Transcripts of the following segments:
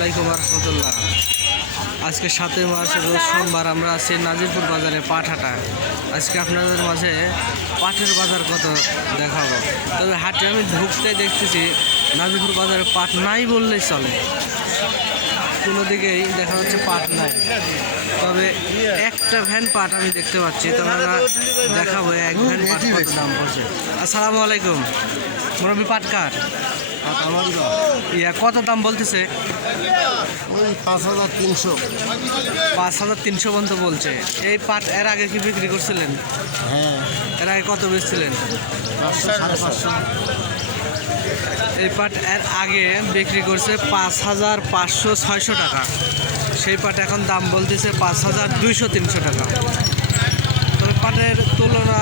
আলাইকুম রহমতুল্লাহ। আজকে 7 মার্চ রোজ সোমবার আমরা আছি নাজিরপুর বাজারে পাট হাটায়। আজকে আপনাদের মাঝে পাটের বাজার কত দেখাবো। তবে হাটে আমি ঢুকতে দেখতেছি নাজিরপুর বাজারে পাট নাই বললেই চলে, কোনো দিকেই দেখা যাচ্ছে পাট নাই। তবে একটা ভ্যান পাট আমি দেখতে পাচ্ছি, তবে আমরা দেখাবো এক ভ্যান পাট কত দাম পড়ছে। আসসালামু আলাইকুম মুরব্বী, পাট কার কত দাম বলতেছে? 5300। 5300 পর্যন্ত বলছে। এই পাট এর আগে কি বিক্রি করছিলেন? হ্যাঁ, এর আগে কত বেচছিলেন? 500 এই পাট এর আগে বিক্রি করছে 5500-600 টাকা। সেই পাট এখন দাম বলতেছে 5200-300 টাকা। তবে পাটের তুলনা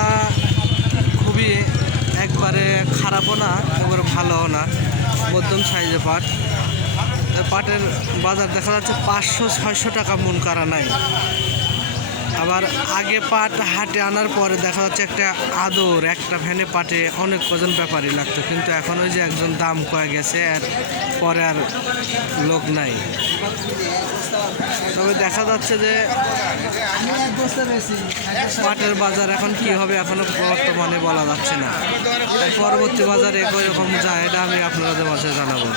খুবই একবারে খারাপও না, একবারে ভালোও না, মধ্যম সাইজে পাট। পাটের বাজার দেখা যাচ্ছে 500-600 টাকা মন করা নাই। আবার আগে পাট হাটে আনার পরে দেখা যাচ্ছে একটা ভ্যানে পাটে অনেক কজন ব্যাপারী লাগতো, কিন্তু এখন ওই যে একজন দাম কয়ে গেছে, এর পরে আর লোক নাই। তবে দেখা যাচ্ছে যে পাটের বাজার এখন কি হবে এখনো বর্তমানে বলা যাচ্ছে না। পরবর্তী বাজারে কীরকম যায় এটা আমি আপনাদের মাঝে জানাবো।